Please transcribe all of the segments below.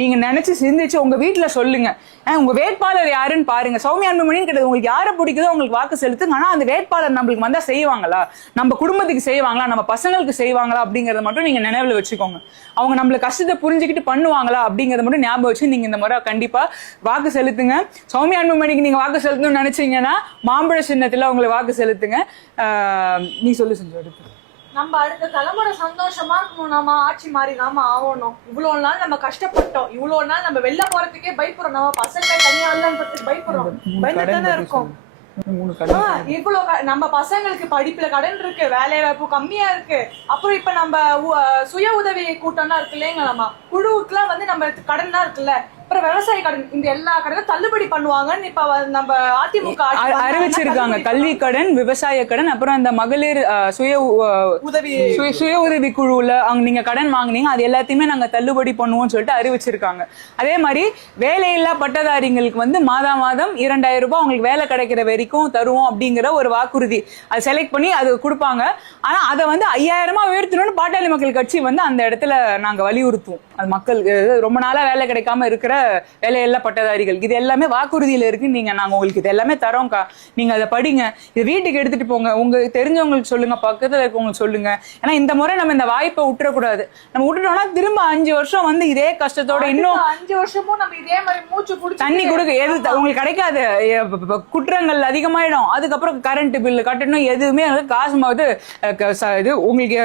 நீங்க நினைச்சு சிந்திச்சு உங்க வீட்டுல சொல்லுங்க. உங்க வேட்பாளர் யாருன்னு பாருங்க. சௌமியா அன்புமணின்னு கிடையாது, உங்களுக்கு யாரை பிடிக்குதோ உங்களுக்கு வாக்கு செலுத்துங்க. ஆனா அந்த வேட்பாளர் நம்மளுக்கு வந்தா செய்வாங்களா, நம்ம குடும்பத்துக்கு செய்வாங்களா, நம்ம பசங்களுக்கு செய்வாங்களா அப்படிங்கறத மட்டும் நீங்க நினைவுல வச்சுக்கோங்க. அவங்க நம்மள கஷ்டத்தை புரிஞ்சுக்கிட்டு பண்ணுவாங்களா அப்படிங்கறத மட்டும் ஞாபகம் வச்சு நீங்க இந்த முறை கண்டிப்பா வாக்கு செலுத்துங்க. சௌமியா அன்புமணிக்கு நீங்க வாக்கு செலுத்தணும்னு நினைச்சீங்கன்னா மாம்பழ சின்னத்துல உங்களை வாக்கு செலுத்துங்க. நீ சொல்லு செஞ்சு. நம்ம அடுத்த தலைமுறை சந்தோஷமா இருக்கணும். நம்ம ஆட்சி மாறி நாம ஆகணும். இவ்வளவு நாள் நம்ம கஷ்டப்பட்டோம், இவ்வளவு நாள் நம்ம வெளில போறதுக்கே பயப்படுறோம், நம்ம பசங்க தனியா வரலன்றதுக்கு பயப்படுறோம், பயந்துதானே இருக்கோம். இவ்வளவு நம்ம பசங்களுக்கு படிப்புல கடன் இருக்கு, வேலை வாய்ப்பு கம்மியா இருக்கு. அப்புறம் இப்ப நம்ம சுய உதவி கூட்டம்லாம் இருக்கு இல்லைங்க, நம்ம குழுவுக்குலாம் வந்து நம்ம கடன் தான் இருக்குல்ல. அப்புறம் விவசாய கடன், இந்த எல்லா கடனும் தள்ளுபடி பண்ணுவாங்கன்னு இப்ப நம்ம அதிமுக அறிவிச்சிருக்காங்க. கல்வி கடன், விவசாய கடன், அப்புறம் அந்த மகளிர் சுய உதவி குழுல அவங்க நீங்க கடன் வாங்குனீங்க அது எல்லாத்தையுமே நாங்க தள்ளுபடி பண்ணுவோம்னு சொல்லிட்டு அறிவிச்சிருக்காங்க. அதே மாதிரி வேலையில்லா பட்டதாரிகளுக்கு வந்து மாதம் 2000 ரூபாய் அவங்களுக்கு வேலை கிடைக்கிற வரைக்கும் தருவோம் அப்படிங்கிற ஒரு வாக்குறுதி அது செலக்ட் பண்ணி அது கொடுப்பாங்க. ஆனா அதை வந்து 5000 உயர்த்தணும்னு பாட்டாளி மக்கள் கட்சி வந்து அந்த இடத்துல நாங்க வலியுறுத்துவோம். அது மக்களுக்கு ரொம்ப நாளா வேலை கிடைக்காம இருக்கிற வேலையில்லா பட்டதாரிகள் இது எல்லாமே வாக்குறுதியில இருக்கு. நாங்க உங்களுக்கு இது எல்லாமே தரோம்க்கா, நீங்க அதை படிங்க, இது வீட்டுக்கு எடுத்துட்டு போங்க, உங்களுக்கு தெரிஞ்சவங்களுக்கு சொல்லுங்க, பக்கத்துல இருக்கவங்களுக்கு சொல்லுங்க. ஏன்னா இந்த முறை நம்ம இந்த வாய்ப்பை விட்டுறக்கூடாது. நம்ம விட்டுட்டோம்னா திரும்ப 5 வருஷம் வந்து இதே கஷ்டத்தோட இன்னும் 5 வருஷமும் நம்ம இதே மாதிரி மூச்சு புடிச்சு தண்ணி கொடுக்க எது உங்களுக்கு கிடைக்காது. குற்றங்கள் அதிகமாயிடும். அதுக்கப்புறம் கரண்ட் பில்லு கட்டணும், எதுவுமே காசு இது உங்களுக்கு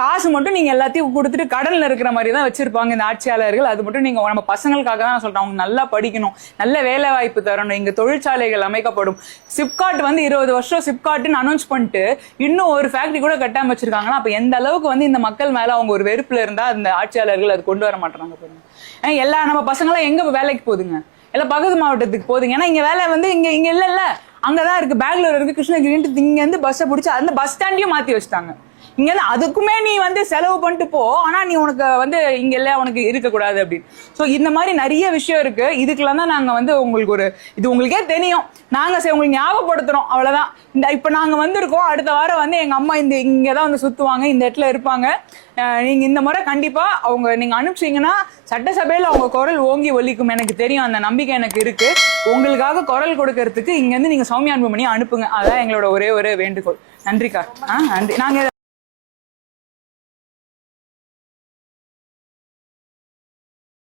காசு மட்டும் நீங்க எல்லாத்தையும் கொடுத்துட்டு கடல்ல இருக்கிற மாதிரி தான் வச்சிருப்பாங்க இந்த ஆட்சியாளர்கள். அது மட்டும் நீங்க நம்ம பசங்களுக்காக தான் சொல்றேன். அவங்க நல்லா படிக்கணும், நல்ல வேலை வாய்ப்பு தரணும், இங்க தொழிற்சாலைகள் அமைக்கப்படும். சிப்காட் வந்து 20 வருஷம் சிப்காட்னு அனௌன்ஸ் பண்ணிட்டு இன்னும் ஒரு ஃபேக்டரி கூட கட்டாம வச்சிருக்காங்கன்னா அப்ப எந்த அளவுக்கு வந்து இந்த மக்கள் மேல அவங்க ஒரு வெறுப்புல இருந்தா அந்த ஆட்சியாளர்கள் அது கொண்டு வர மாட்டாங்க பாருங்க. எல்லா நம்ம பசங்களாம் எங்க வேலைக்கு போகுதுங்க, எல்லாம் பகுதி மாவட்டத்துக்கு போகுதுங்க. ஏன்னா இங்க வேலை வந்து இங்க இல்ல அங்கதான் இருக்கு, பெங்களூர் இருக்கு, கிருஷ்ணகிரி. இங்க இருந்து பஸ்ஸை பிடிச்சி அந்த பஸ் ஸ்டாண்டையும் மாத்தி வச்சுட்டாங்க. இங்க அதுக்குமே நீ வந்து செலவு பண்ணிட்டு போ, ஆனா நீ உனக்கு வந்து இங்க எல்லாம் உனக்கு இருக்கக்கூடாது அப்படின்னு. சோ இந்த மாதிரி நிறைய விஷயம் இருக்கு. இதுக்கெல்லாம் தான் நாங்க வந்து உங்களுக்கு இது உங்களுக்கே தெரியும், நாங்க உங்களுக்கு ஞாபகப்படுத்துறோம், அவ்வளவுதான். இப்ப நாங்க வந்திருக்கோம், அடுத்த வாரம் வந்து எங்க அம்மா இங்கதான் வந்து சுத்துவாங்க, இந்த இடத்துல இருப்பாங்க. நீங்க இந்த முறை கண்டிப்பா நீங்க அனுப்பிச்சீங்கன்னா சட்டசபையில அவங்க குரல் ஓங்கி ஒலிக்கும். எனக்கு தெரியும், அந்த நம்பிக்கை எனக்கு இருக்கு. உங்களுக்காக குரல் கொடுக்கறதுக்கு இங்க இருந்து நீங்க சௌமியா அன்புமணி அனுப்புங்க. அதான் எங்களோட ஒரே வேண்டுகோள். நன்றிக்கா. நன்றி. நாங்க